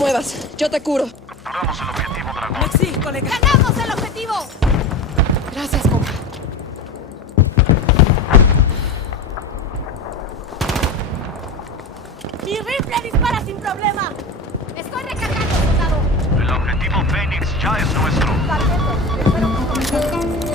muevas. Yo te curo. Capturamos el objetivo Dragón. Sí, colega. ¡Ganamos el objetivo! Gracias, compa. ¡Mi rifle dispara sin problema! ¡Estoy recargando, soldado! El objetivo Phoenix ya es nuestro. Sargento, espero tus comentarios.